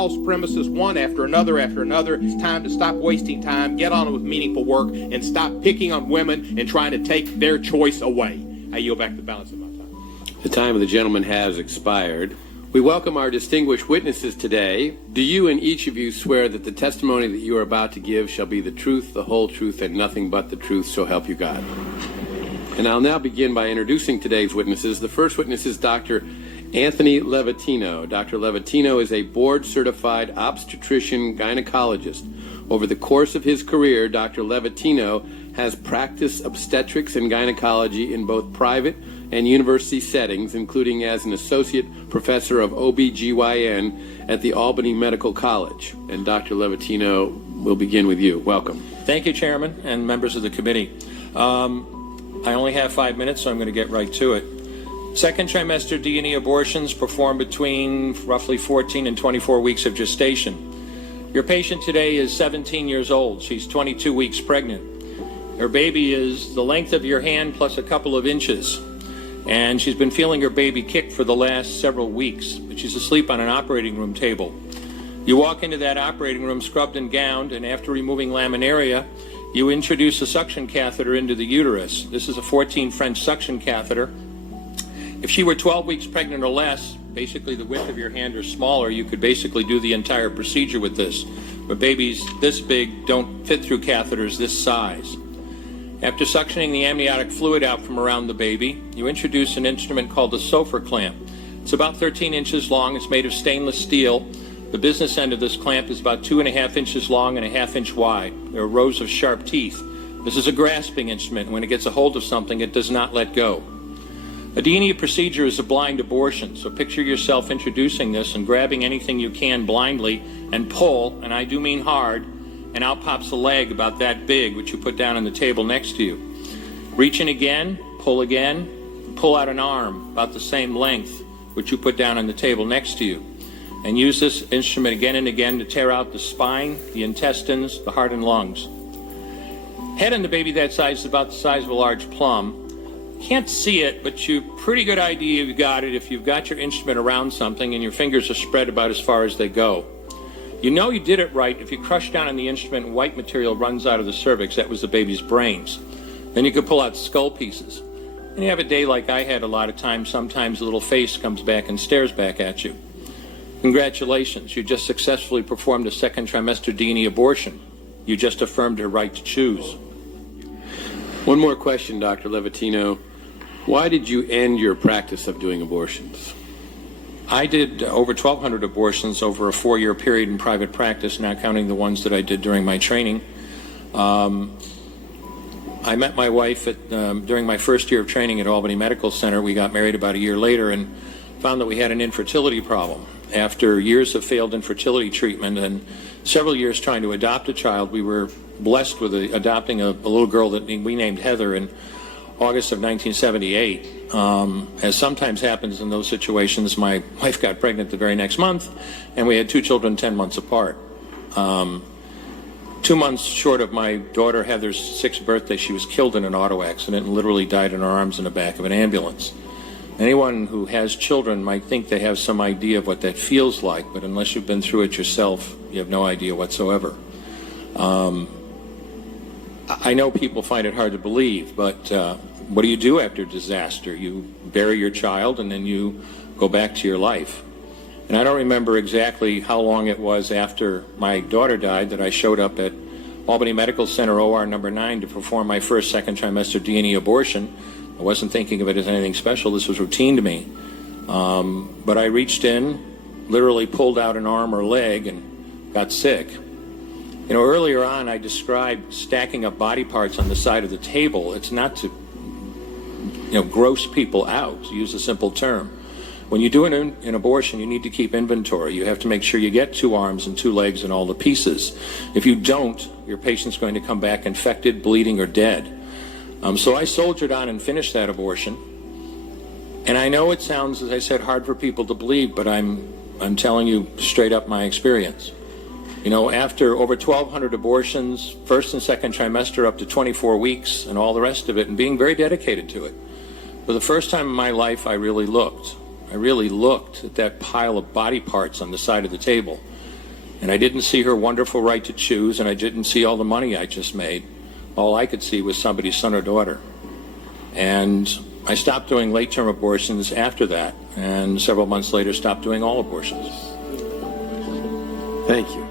false premises one after another after another. It's time to stop wasting time, get on with meaningful work, and stop picking on women and trying to take their choice away. I yield back the balance of my time. The time of the gentleman has expired. We welcome our distinguished witnesses today. Do you and each of you swear that the testimony that you are about to give shall be the truth, the whole truth, and nothing but the truth, so help you God? And I'll now begin by introducing today's witnesses. The first witness is Dr. Anthony Levatino. Dr. Levatino is a board-certified obstetrician gynecologist. Over the course of his career, Dr. Levatino has practiced obstetrics and gynecology in both private and university settings, including as an associate professor of OBGYN at the Albany Medical College. And Dr. Levatino, we'll begin with you. Welcome. Thank you, Chairman and members of the committee. I only have 5 minutes, so I'm going to get right to it. Second trimester D&E abortions performed between roughly 14 and 24 weeks of gestation. Your patient today is 17 years old. She's 22 weeks pregnant. Her baby is the length of your hand plus a couple of inches. And she's been feeling her baby kick for the last several weeks, but she's asleep on an operating room table. You walk into that operating room scrubbed and gowned, and after removing laminaria, you introduce a suction catheter into the uterus. This is a 14 French suction catheter. If she were 12 weeks pregnant or less, basically the width of your hand or smaller, you could basically do the entire procedure with this. But babies this big don't fit through catheters this size. After suctioning the amniotic fluid out from around the baby, you introduce an instrument called the Sofer clamp. It's about 13 inches long. It's made of stainless steel. The business end of this clamp is about 2.5 inches long and 1/2 inch wide. There are rows of sharp teeth. This is a grasping instrument. When it gets a hold of something, it does not let go. A D&E procedure is a blind abortion, so picture yourself introducing this and grabbing anything you can blindly and pull, and I do mean hard, and out pops a leg about that big, which you put down on the table next to you. Reach in again, pull out an arm about the same length, which you put down on the table next to you. And use this instrument again and again to tear out the spine, the intestines, the heart and lungs. Head on the baby that size is about the size of a large plum. Can't see it, but you pretty good idea you've got it if you've got your instrument around something and your fingers are spread about as far as they go. You know you did it right if you crush down on the instrument and white material runs out of the cervix. That was the baby's brains. Then you could pull out skull pieces. And you have a day like I had a lot of times. Sometimes the little face comes back and stares back at you. Congratulations, you just successfully performed a second trimester D&E abortion. You just affirmed her right to choose. One more question, Dr. Levatino. Why did you end your practice of doing abortions? I did over 1,200 abortions over a 4-year period in private practice, not counting the ones that I did during my training. I met my wife during my first year of training at Albany Medical Center. We got married about a year later and found that we had an infertility problem. After years of failed infertility treatment and several years trying to adopt a child, we were blessed with adopting a little girl that we named Heather in August of 1978. As sometimes happens in those situations, my wife got pregnant the very next month, and we had 2 children 10 months apart. 2 months short of my daughter Heather's 6th birthday, she was killed in an auto accident and literally died in her arms in the back of an ambulance. Anyone who has children might think they have some idea of what that feels like, but unless you've been through it yourself, you have no idea whatsoever. I know people find it hard to believe, but what do you do after disaster? You bury your child and then you go back to your life. And I don't remember exactly how long it was after my daughter died that I showed up at Albany Medical Center OR number 9 to perform my first second trimester D&E abortion. I wasn't thinking of it as anything special. This was routine to me. But I reached in, literally pulled out an arm or leg and got sick. You know, earlier on I described stacking up body parts on the side of the table. It's not to, gross people out, to use a simple term. When you do an abortion, you need to keep inventory. You have to make sure you get 2 arms and 2 legs and all the pieces. If you don't, your patient's going to come back infected, bleeding, or dead. So I soldiered on and finished that abortion. And I know it sounds, as I said, hard for people to believe, but I'm telling you straight up my experience. After over 1,200 abortions, first and second trimester up to 24 weeks and all the rest of it, and being very dedicated to it, for the first time in my life, I really looked at that pile of body parts on the side of the table. And I didn't see her wonderful right to choose, and I didn't see all the money I just made. All I could see was somebody's son or daughter. And I stopped doing late-term abortions after that, and several months later stopped doing all abortions. Thank you.